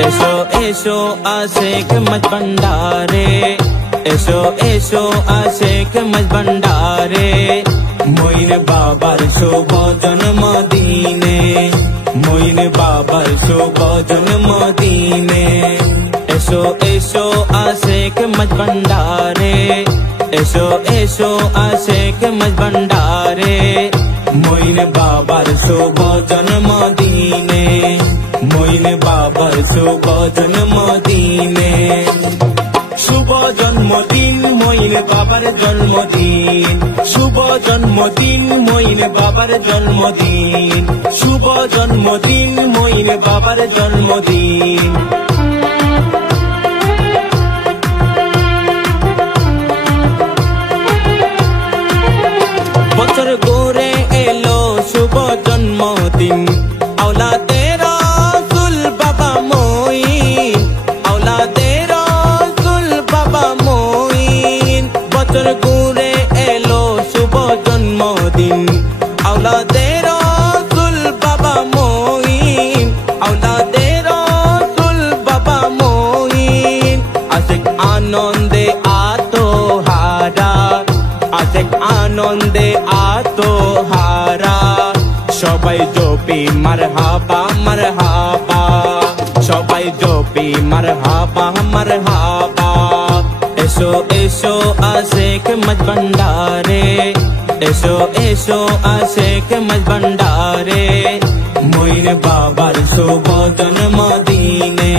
एसो एसो आशिक मज भंडारे, एसो एसो आशिक मज भंडारे। मोइन बाबर शुभ जन्मदिने, मोइन बाबर शुभ जन्मदिने। एसो एसो आशिक मज भंडारे, एसो एसो आशिक मज भंडारे। मोइन बाबर शुभ जन्मदिने, मोइन बाबर शुभ जन्मदिने। शुभ जन्मदिन मोइन बाबर जन्मदिन, शुभ जन्मदिन मोइन बाबर जन्मदिन, शुभ जन्मदिन मोइन बाबर जन्मदिन। বছর ঘুরে এলো শুভ জন্মদিন, আওলাদের রাসূল বাবা মঈন, আওলাদের রাসূল বাবা মঈন। বছর ঘুরে এলো শুভ জন্মদিন, আওলাদের রাসূল বাবা মঈন, আওলাদের রাসূল বাবা মঈন। আশিক আনন্দে আত্মহারা, আশিক আনন্দে আত্মহারা। সবাই জপি মারহাবা মারহাবা, সবাই জপি মারহাবা মারহাবা। এসো এসো আশিক মজ ভন্ডারে, এসো এসো আশিক মজ ভন্ডারে। মোইন বাবার শুভ জন্মদিনে,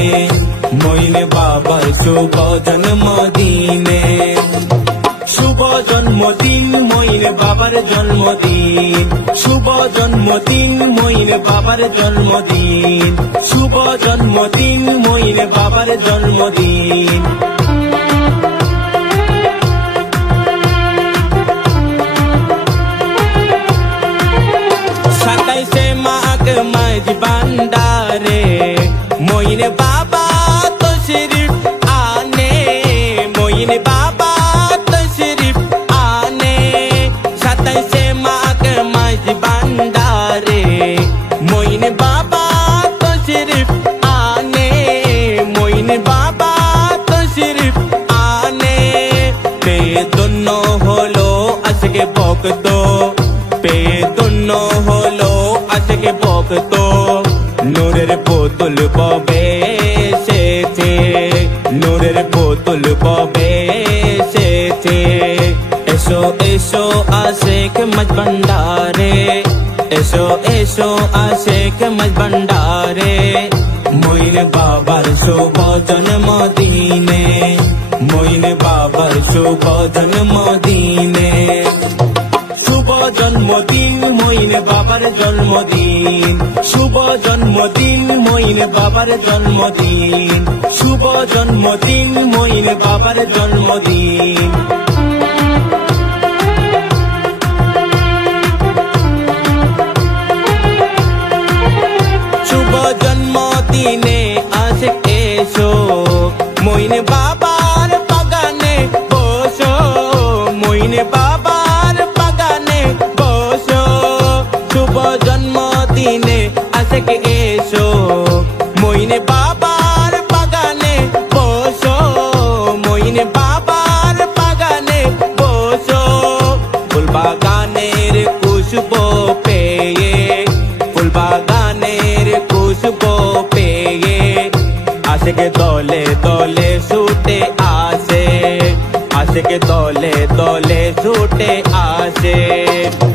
মোইন বাবার শুভ জন্মদিনে। শুভ জন্মদিন মোইন বাবার জন্মদিন, শুভ জন্মদিন মোইন বাবার জন্মদিন, শুভ জন্মদিন মোইন বাবার জন্মদিন। সাতাইশে মাঘ মাঝ ভান্ডারে, মোইন বাবা তশরিফ আনে, মোইন বাবা তশরিফ আনে। সাতাইশে মাঘ মাঝ ভান্ডারে, মোইন বাবা তশরিফ আনে, মোইন বাবা তশরিফ আনে। বেদন্য হলো আজকে ভক্ত, বেদন্য হলো আজকে ভক্ত। নূরের বোতল ববে এসেছে, নূরের বোতল ববে এসেছে। এসো এসো আশিক মজ ভন্ডারে, এসো এসো আশিক মজ ভন্ডারে। মোইন বাবার শুভ জন্মদিনে, মোইন বাবার শুভ জন্মদিনে। শুভ জন্মদিন মোইন বাবার জন্মদিন, শুভ জন্মদিন মোইন বাবার জন্মদিন, শুভ জন্মদিন মোইন বাবার জন্মদিন। শুভ জন্মদিনে আশিক এসো, মোইন বাবার বাগানে বসো, মোইন বাবার বাগানে বসো। শুভ জন্মদিনে আশিক এসো, মোইন বাবার বাগানে বসো, মোইন বাবার বাগানে বসো। ফুল বাগানের খুশবু পেয়ে, ফুল বাগানের খুশবু পেয়ে। আশিক দলে দলে ছুটে আসে, আশিক দলে দলে ছুটে আসে।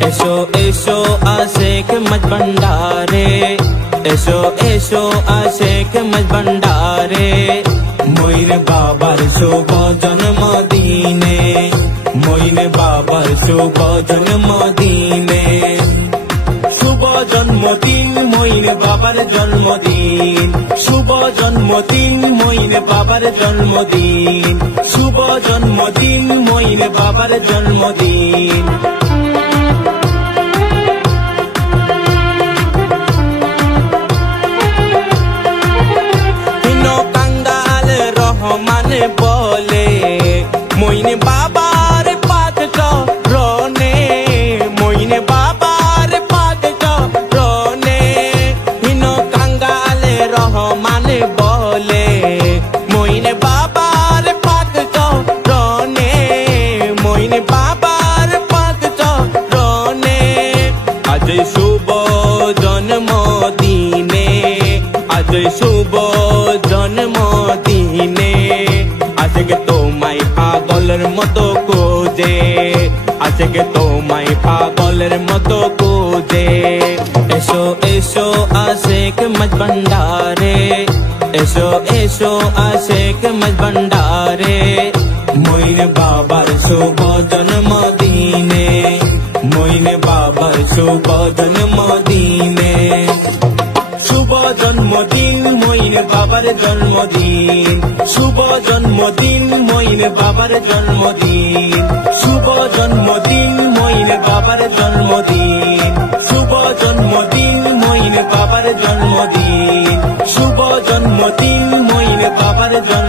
এসো এসো আশিক মজ ভন্ডারে, এসো এসো আশিক মজ ভন্ডারে। মোইন বাবার শুভ জন্মদিনে, মোইন বাবার শুভ জন্মদিনে। শুভ জন্মদিন মোইন বাবার জন্মদিন, শুভ জন্মদিন মোইন বাবার জন্মদিন, শুভ জন্মদিন মোইন বাবার জন্মদিন। কাঙ্গাল রহমান বলে, মোইন বাবার পাদ চরণে, মোইন বাবার পাদ চরণে। কাঙ্গাল রহমান বলে, শুভ জন্মদিনে আজকে তোমায় পাগলের মতো খোঁজে আজকে তোমায় পাগলের মতো খোঁজে এসো এসো আশেক মজ ভান্ডারে এসো এসো আশেক মজ ভান্ডারে মইন বাবার শুভ জন্মদিনে মইন বাবার শুভ জন্মদিনে শুভ জন্মদিন মইন বাবার জন্মদিন শুভ জন্মদিন মইন বাবার জন্মদিন শুভ জন্মদিন মইন বাবার জন্মদিন শুভ জন্মদিন মইন বাবার জন্মদিন শুভ জন্মদিন মইন বাবার জন্মদিন